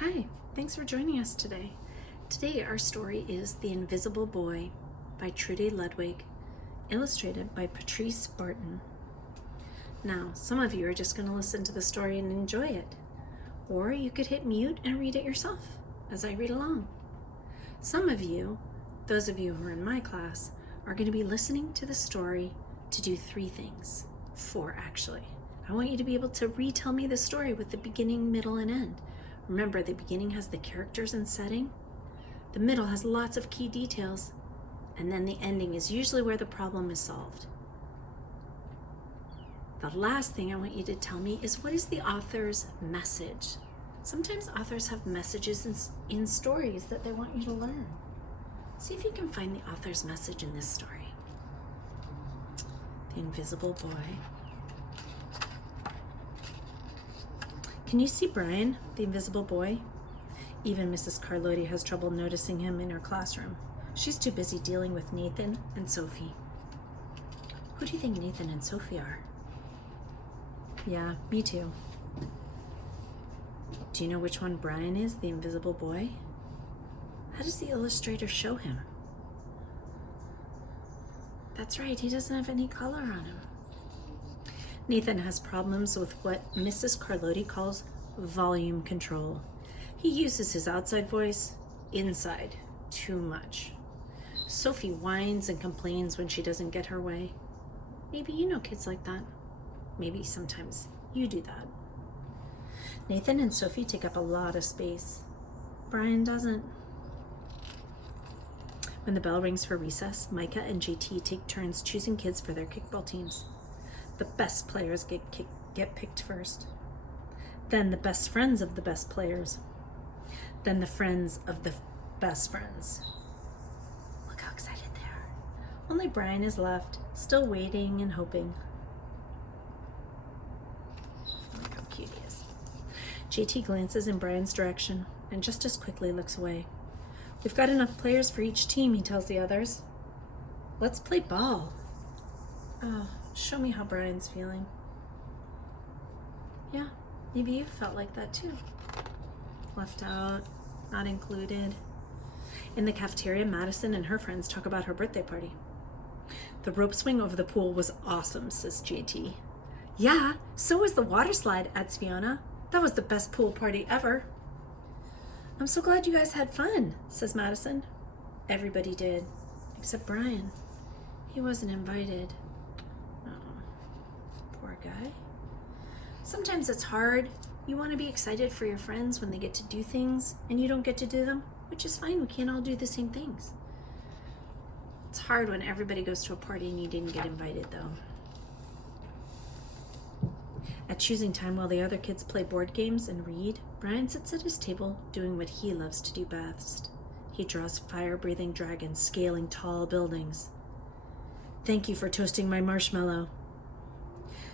Hi, thanks for joining us today. Today our story is The Invisible Boy by Trudy Ludwig, illustrated by Patrice Barton. Now, some of you are just going to listen to the story and enjoy it, or you could hit mute and read it yourself as I read along. Some of you, those of you who are in my class, are going to be listening to the story to do 3 things. 4 actually. I want you to be able to retell me the story with the beginning, middle, and end. Remember, the beginning has the characters and setting, the middle has lots of key details, and then the ending is usually where the problem is solved. The last thing I want you to tell me is, what is the author's message? Sometimes authors have messages in stories that they want you to learn. See if you can find the author's message in this story. The Invisible Boy. Can you see Brian, the invisible boy? Even Mrs. Carlotti has trouble noticing him in her classroom. She's too busy dealing with Nathan and Sophie. Who do you think Nathan and Sophie are? Yeah, me too. Do you know which one Brian is, the invisible boy? How does the illustrator show him? That's right, he doesn't have any color on him. Nathan has problems with what Mrs. Carlotti calls volume control. He uses his outside voice inside too much. Sophie whines and complains when she doesn't get her way. Maybe you know kids like that. Maybe sometimes you do that. Nathan and Sophie take up a lot of space. Brian doesn't. When the bell rings for recess, Micah and JT take turns choosing kids for their kickball teams. The best players get picked first. Then the best friends of the best players. Then the friends of the best friends. Look how excited they are. Only Brian is left, still waiting and hoping. Look how cute he is. JT glances in Brian's direction and just as quickly looks away. We've got enough players for each team, he tells the others. Let's play ball. Oh, show me how Brian's feeling. Yeah, maybe you felt like that too. Left out, not included. In the cafeteria, Madison and her friends talk about her birthday party. The rope swing over the pool was awesome, says JT. Yeah, so was the water slide, adds Fiona. That was the best pool party ever. I'm so glad you guys had fun, says Madison. Everybody did, except Brian. He wasn't invited. Poor guy. Sometimes it's hard. You want to be excited for your friends when they get to do things and you don't get to do them, which is fine. We can't all do the same things. It's hard when everybody goes to a party and you didn't get invited, though. At choosing time while the other kids play board games and read, Brian sits at his table doing what he loves to do best. He draws fire-breathing dragons scaling tall buildings. Thank you for toasting my marshmallow.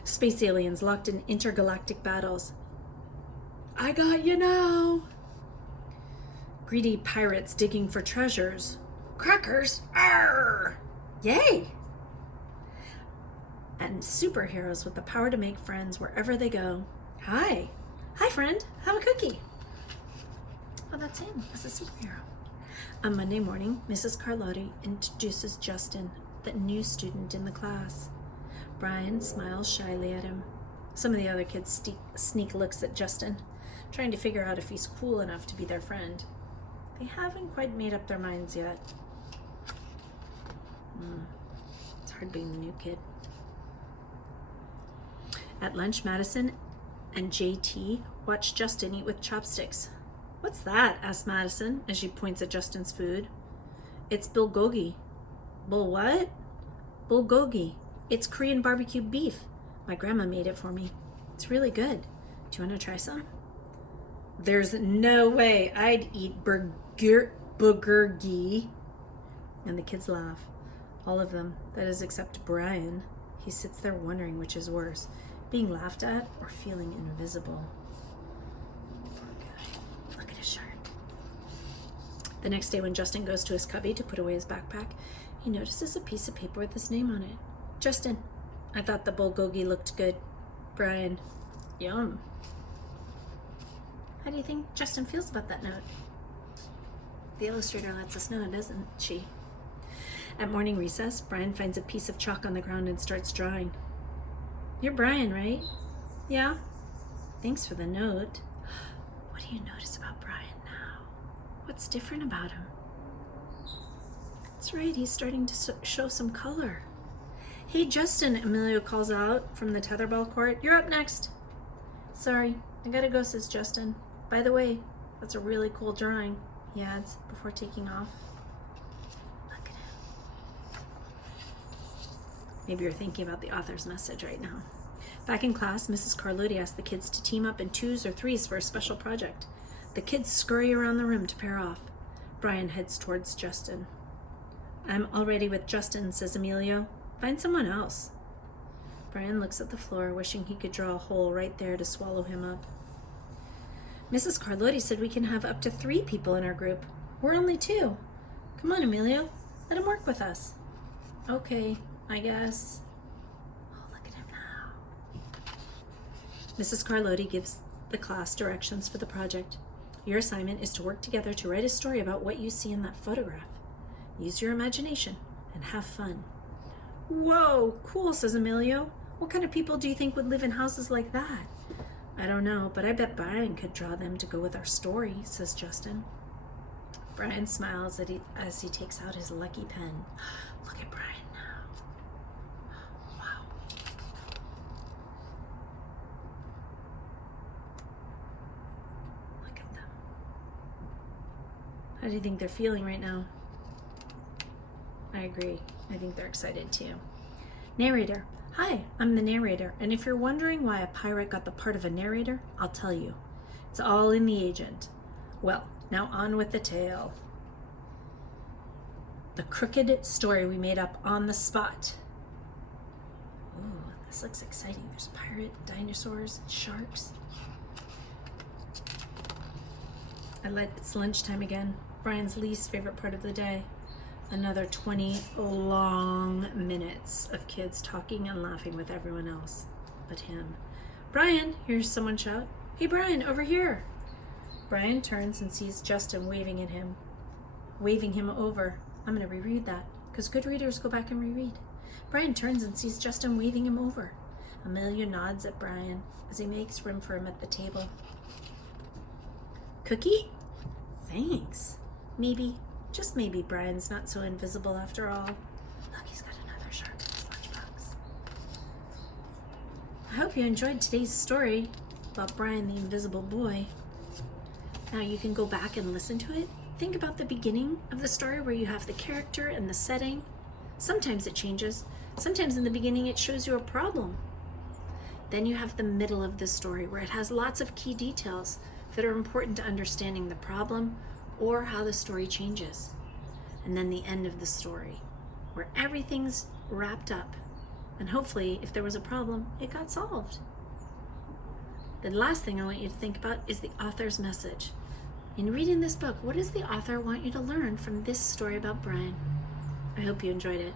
Space aliens locked in intergalactic battles. I got you now. Greedy pirates digging for treasures. Crackers. Arr! Yay! And superheroes with the power to make friends wherever they go. Hi. Hi, friend. Have a cookie. Oh, that's him as a superhero. On Monday morning, Mrs. Carlotti introduces Justin, the new student in the class. Brian smiles shyly at him. Some of the other kids sneak looks at Justin, trying to figure out if he's cool enough to be their friend. They haven't quite made up their minds yet. It's hard being the new kid. At lunch, Madison and JT watch Justin eat with chopsticks. What's that? Asks Madison as she points at Justin's food. It's bulgogi. Bul what? Bulgogi. It's Korean barbecue beef. My grandma made it for me. It's really good. Do you want to try some? There's no way I'd eat bulgogi. And the kids laugh. All of them. That is except Brian. He sits there wondering which is worse, being laughed at or feeling invisible. Poor guy. Look at his shirt. The next day when Justin goes to his cubby to put away his backpack, he notices a piece of paper with his name on it. Justin, I thought the bulgogi looked good. Brian, yum. How do you think Justin feels about that note? The illustrator lets us know, doesn't she? At morning recess, Brian finds a piece of chalk on the ground and starts drawing. You're Brian, right? Yeah. Thanks for the note. What do you notice about Brian now? What's different about him? That's right, he's starting to show some color. Hey, Justin, Emilio calls out from the tetherball court. You're up next. Sorry, I gotta go, says Justin. By the way, that's a really cool drawing, he adds before taking off. Look at him. Maybe you're thinking about the author's message right now. Back in class, Mrs. Carlotti asked the kids to team up in 2s or 3s for a special project. The kids scurry around the room to pair off. Brian heads towards Justin. I'm already with Justin, says Emilio. Find someone else. Brian looks at the floor, wishing he could draw a hole right there to swallow him up. Mrs. Carlotti said we can have up to 3 people in our group. We're only 2. Come on, Emilio. Let him work with us. Okay, I guess. Oh, look at him now. Mrs. Carlotti gives the class directions for the project. Your assignment is to work together to write a story about what you see in that photograph. Use your imagination and have fun. Whoa, cool, says Emilio. What kind of people do you think would live in houses like that? I don't know, but I bet Brian could draw them to go with our story, says Justin. Brian smiles as he takes out his lucky pen. Look at Brian now. Wow. Look at them. How do you think they're feeling right now? I agree. I think they're excited too. Narrator. Hi, I'm the narrator, and if you're wondering why a pirate got the part of a narrator, I'll tell you. It's all in the agent. Well, now on with the tale. The crooked story we made up on the spot. Ooh, this looks exciting. There's pirate, dinosaurs, sharks. It's lunchtime again. Brian's least favorite part of the day. Another 20 long minutes of kids talking and laughing with everyone else but him. Brian, hears someone shout. Hey, Brian, over here. Brian turns and sees Justin waving him over. I'm going to reread that because good readers go back and reread. Brian turns and sees Justin waving him over. Amelia nods at Brian as he makes room for him at the table. Cookie? Thanks. Maybe. Just maybe Brian's not so invisible after all. Look, he's got another shark in his lunchbox. I hope you enjoyed today's story about Brian the Invisible Boy. Now you can go back and listen to it. Think about the beginning of the story where you have the character and the setting. Sometimes it changes. Sometimes in the beginning it shows you a problem. Then you have the middle of the story where it has lots of key details that are important to understanding the problem or how the story changes. And then the end of the story, where everything's wrapped up. And hopefully, if there was a problem, it got solved. The last thing I want you to think about is the author's message. In reading this book, what does the author want you to learn from this story about Brian? I hope you enjoyed it.